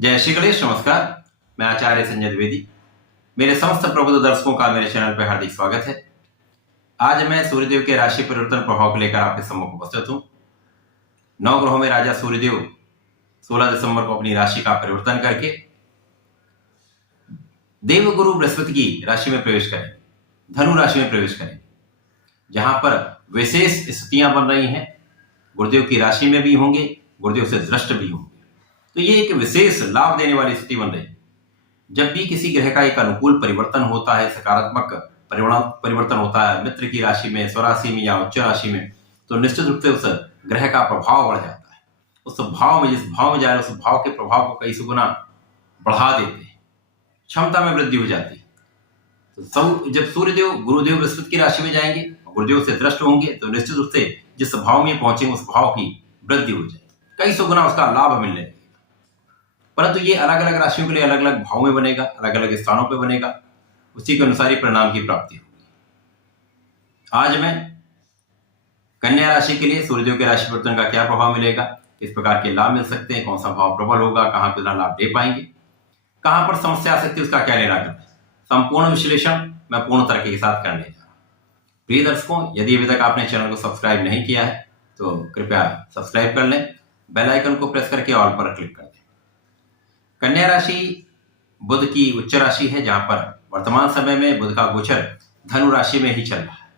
जय श्री गणेश। नमस्कार, मैं आचार्य संजय द्विवेदी। मेरे समस्त प्रबुद्ध दर्शकों का मेरे चैनल पर हार्दिक स्वागत है। आज मैं सूर्यदेव के राशि परिवर्तन प्रभाव को लेकर आपके सम्मुख उपस्थित हूं। 9 ग्रहों में राजा सूर्यदेव 16 दिसंबर को अपनी राशि का परिवर्तन करके देवगुरु बृहस्पति की राशि में प्रवेश करें, धनु राशि में प्रवेश करें, जहां पर विशेष स्थितियां बन रही हैं। गुरुदेव की राशि में भी होंगे, गुरुदेव से दृष्ट भी होंगे, तो ये एक विशेष लाभ देने वाली स्थिति बन रही है। जब भी किसी ग्रह का एक अनुकूल परिवर्तन होता है, सकारात्मक परिवर्तन होता है मित्र की राशि में, स्वराशि में या उच्च राशि में, तो निश्चित रूप से उस ग्रह का प्रभाव बढ़ जाता है। उस भाव में, जिस भाव में जा रहे, उस भाव के प्रभाव को कई गुना बढ़ा देते हैं, क्षमता में वृद्धि हो जाती है। तो जब सूर्यदेव गुरुदेव बृहस्पति की राशि में जाएंगे, गुरुदेव से दृष्ट होंगे, तो निश्चित रूप से जिस भाव में पहुंचेंगे उस भाव की वृद्धि हो जाएगी, कई गुना उसका लाभ मिलने लगेगा। परंतु ये अलग अलग राशियों के लिए अलग अलग भाव में बनेगा, अलग अलग स्थानों पर बनेगा, उसी के अनुसार ही परिणाम की प्राप्ति होगी। आज मैं कन्या राशि के लिए सूर्यदेव के राशि परिवर्तन का क्या प्रभाव मिलेगा, किस प्रकार के लाभ मिल सकते हैं, कौन सा भाव प्रबल होगा, कहां पर लाभ दे पाएंगे, कहां पर समस्या आ सकती है, उसका क्या निराकरण, संपूर्ण विश्लेषण मैं पूर्ण तरीके के साथ करने जा रहा हूं। प्रिय दर्शकों, यदि अभी तक आपने चैनल को सब्सक्राइब नहीं किया है तो कृपया सब्सक्राइब कर लें, बेल आइकन को प्रेस करके ऑल पर क्लिक कर दें। कन्या राशि बुध की उच्च राशि है, जहां पर वर्तमान समय में बुध का गोचर धनु राशि में ही चल रहा है।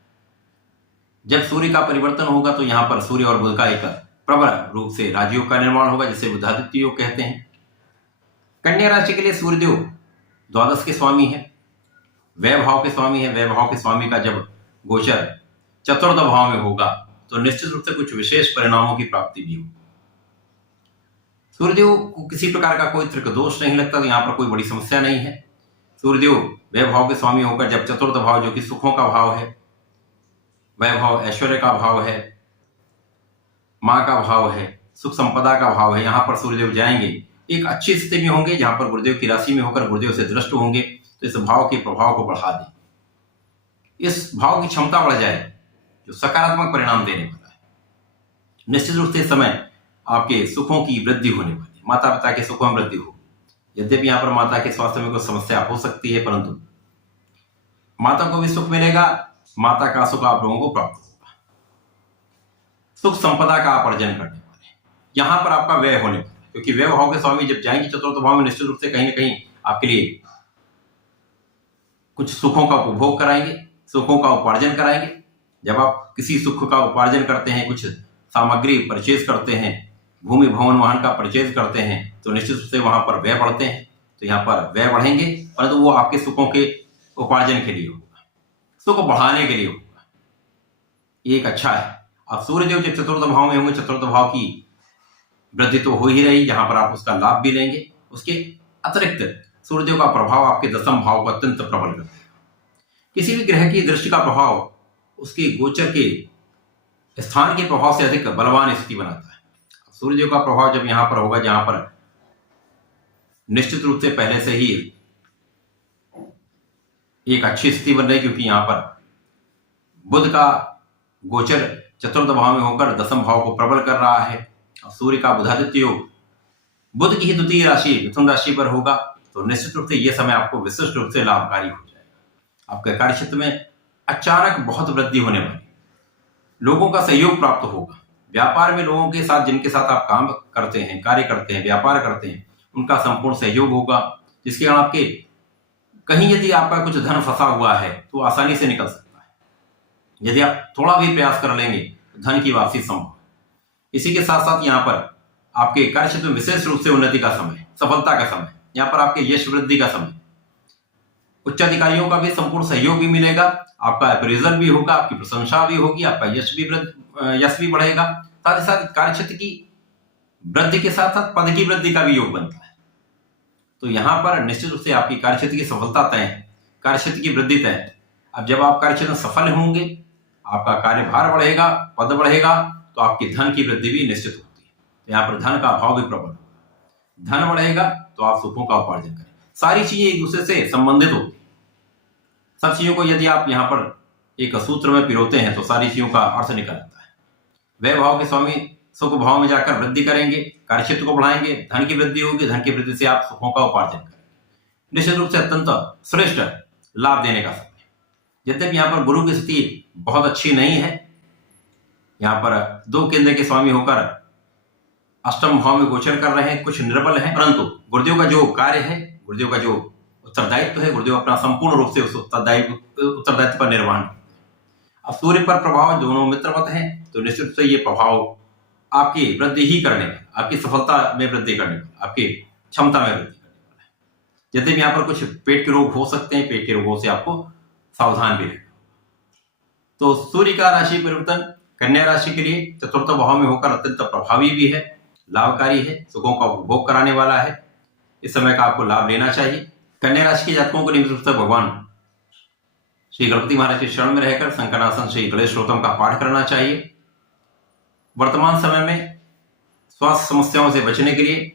जब सूर्य का परिवर्तन होगा तो यहाँ पर सूर्य और बुध का एक प्रबल रूप से राजयोग का निर्माण होगा, जिसे बुधादित्य योग कहते हैं। कन्या राशि के लिए सूर्यदेव द्वादश के स्वामी है, व्यय भाव के स्वामी है। व्यय भाव के स्वामी का जब गोचर चतुर्थ भाव में होगा तो निश्चित रूप से कुछ विशेष परिणामों की प्राप्ति भी होगी। सूर्यदेव को किसी प्रकार का कोई त्रिक दोष नहीं लगता, तो यहाँ पर कोई बड़ी समस्या नहीं है। सूर्यदेव वैभव के स्वामी होकर जब चतुर्थ भाव, जो कि सुखों का भाव है, वैभव ऐश्वर्य का भाव है, माँ का भाव है, सुख संपदा का भाव है, यहाँ पर सूर्यदेव जाएंगे, एक अच्छी स्थिति में होंगे, जहां पर गुरुदेव की राशि में होकर गुरुदेव से दृष्ट होंगे, तो इस भाव के प्रभाव को बढ़ा दें, इस भाव की क्षमता बढ़ जाए जो सकारात्मक परिणाम देने वाला है। निश्चित रूप से इस समय आपके सुखों की वृद्धि होने वाली है, माता पिता के सुखों में वृद्धि होगी। यद्यपि यहाँ पर माता के स्वास्थ्य में कोई समस्या हो सकती है, परंतु माता को भी सुख मिलेगा, माता का सुख आप लोगों को प्राप्त होगा। सुख संपदा का आप अर्जन करने वाले हैं, यहाँ पर आपका व्यय होने वाला है, क्योंकि व्यय भाव के स्वामी जब जाएंगे चतुर्थ भाव में, निश्चित रूप से कहीं ना कहीं आपके लिए कुछ सुखों का उपभोग कराएंगे, सुखों का उपार्जन कराएंगे। जब आप किसी सुख का उपार्जन करते हैं, कुछ सामग्री परचेज करते हैं, भूमि भवन वाहन का परचेज करते हैं, तो निश्चित रूप से वहां पर व्यय बढ़ते हैं। तो यहाँ पर व्यय बढ़ेंगे, परंतु वो आपके सुखों के उपार्जन के लिए होगा, सुख बढ़ाने के लिए होगा। ये एक अच्छा है। अब सूर्यदेव जब चतुर्थ भाव में होंगे, चतुर्थ भाव की वृद्धि तो हो ही रही, जहां पर आप उसका लाभ भी लेंगे। उसके अतिरिक्त सूर्यदेव का प्रभाव आपके दशम भाव को अत्यंत प्रबल कर देगा। किसी भी ग्रह की दृष्टि का प्रभाव उसके गोचर के स्थान के प्रभाव से अधिक बलवान स्थिति बनाता है। सूर्यदेव का प्रभाव जब यहां पर होगा, जहां पर निश्चित रूप से पहले से ही एक अच्छी स्थिति बन रही, क्योंकि यहां पर बुध का गोचर चतुर्थ भाव में होकर दशम भाव को प्रबल कर रहा है। सूर्य का बुधादित्य योग बुध की ही द्वितीय राशि मिथुन राशि पर होगा, तो निश्चित रूप से यह समय आपको विशिष्ट रूप से लाभकारी हो जाएगा। आपके कार्य क्षेत्र में अचानक बहुत वृद्धि होने वाली, लोगों का सहयोग प्राप्त होगा। व्यापार में लोगों के साथ, जिनके साथ आप काम करते हैं, कार्य करते हैं, व्यापार करते हैं, उनका संपूर्ण सहयोग होगा, जिसके कारण आपके कहीं यदि आपका कुछ धन फंसा हुआ है तो आसानी से निकल सकता है। यदि आप थोड़ा भी प्रयास कर लेंगे तो धन की वापसी संभव है। इसी के साथ साथ यहाँ पर आपके कार्य क्षेत्र में विशेष रूप से उन्नति का समय, सफलता का समय, यहाँ पर आपके यश वृद्धि का समय, उच्च अधिकारियों का भी संपूर्ण सहयोग भी मिलेगा, आपका अप्रेजल भी होगा, आपकी प्रशंसा भी होगी, आपका यश भी बढ़ेगा। साथ ही साथ कार्य क्षेत्र की वृद्धि के साथ साथ पद की वृद्धि का भी योग बनता है। तो यहाँ पर निश्चित रूप से आपकी कार्य क्षेत्र की सफलता तय है, कार्य क्षेत्र की वृद्धि तय है। अब जब आप कार्य क्षेत्र में सफल होंगे, आपका कार्यभार बढ़ेगा, पद बढ़ेगा, तो आपकी धन की वृद्धि भी निश्चित होती है। तो यहाँ पर धन का अभाव भी प्रबल होगा, धन बढ़ेगा तो आप सुखों का उपार्जन करें। सारी चीजें एक दूसरे से संबंधित होती है। सब चीजों को यदि आप यहाँ पर एक सूत्र में पिरोते हैं तो सारी चीजों का अर्थ निकल आता है। वैभव के स्वामी सुख भाव में जाकर वृद्धि करेंगे, कार्यक्षेत्र को बढ़ाएंगे, धन की वृद्धि होगी, धन की वृद्धि से आप सुखों का उपार्जन करेंगे। निश्चित रूप से अत्यंत श्रेष्ठ लाभ देने का समय। यद्यपि यहाँ पर गुरु की स्थिति बहुत अच्छी नहीं है, यहाँ पर 2 केंद्र के स्वामी होकर अष्टम भाव में गोचर कर रहे हैं, कुछ निर्बल है, परंतु गुरुदेव का जो कार्य है, गुरुदेव का जो उत्तरदायित्व है, गुरुदेव अपना संपूर्ण रूप से उस उत्तरदायित्व पर निर्वहन। अब सूर्य पर प्रभाव दोनों मित्रवत हैं, तो निश्चित रूप से ये प्रभाव आपकी वृद्धि ही करने में, आपकी सफलता में वृद्धि करने में, आपकी क्षमता में वृद्धि करने वाला है। यद्यपि यहाँ पर कुछ पेट के रोग हो सकते हैं, पेट के रोगों से आपको सावधान भी रहना। तो सूर्य का राशि परिवर्तन कन्या राशि के लिए चतुर्थ भाव में होकर अत्यंत प्रभावी भी है, लाभकारी है, सुखों का उपभोग कराने वाला है। इस समय का आपको लाभ लेना चाहिए। कन्या राशि के जातकों को नियमित रूप से भगवान श्री गणपति महाराज के शरण में रहकर संकनासन श्री गणेश स्तोत्रम का पाठ करना चाहिए। वर्तमान समय में स्वास्थ्य समस्याओं से बचने के लिए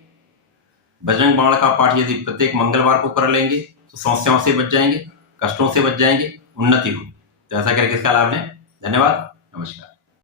बजरंग बाण का पाठ यदि प्रत्येक मंगलवार को कर लेंगे तो समस्याओं से बच जाएंगे, कष्टों से बच जाएंगे, उन्नति होगी। तो ऐसा करके इसका लाभ लें। धन्यवाद, नमस्कार।